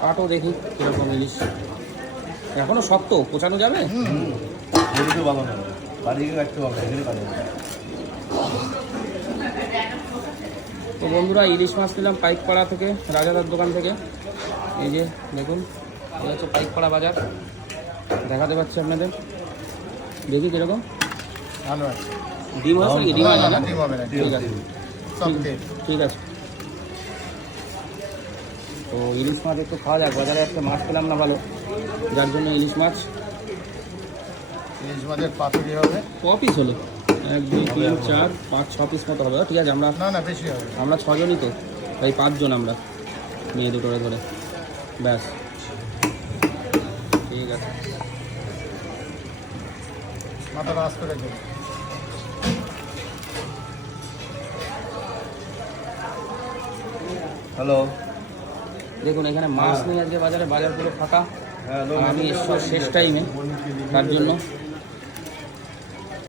কাটো দেখি কীরকম ইলিশ। এখনো শক্ত, কোচানো যাবে? তো বন্ধুরা, ইলিশ মাছ নিলাম পাইকপাড়া থেকে, রাজাদার দোকান থেকে। এই যে দেখুন, এই হচ্ছে পাইকপাড়া বাজার, দেখাতে পাচ্ছি আপনাদের। দেখি কীরকম ভালো আছে। ডিম আছে কি? ডিম আছে না? ডিম হবে না, ঠিক আছে, ঠিক আছে। তো ইলিশ মাছ একটু খাওয়া যাক, বাজারে একটা মাছ পেলাম না ভালো, যার জন্য ইলিশ মাছ। ইলিশ মাছের পাতুরি হবে। ক পিস হলো? 1 2 3 4 5 6 পিস মতো হবে। ঠিক আছে, না বেশি হবে। আমরা 6 জনই তো, তাই 5 জন আমরা, মেয়ে দুটোরে ধরে, ব্যাস ঠিক আছে। মাথাটা আস করে দেবো। হ্যালো, দেখুন এখানে মাছ নেই আজকে বাজারে, বাজার পুরো ফাঁকা। আমি এসছি শেষ টাইমে, তার জন্য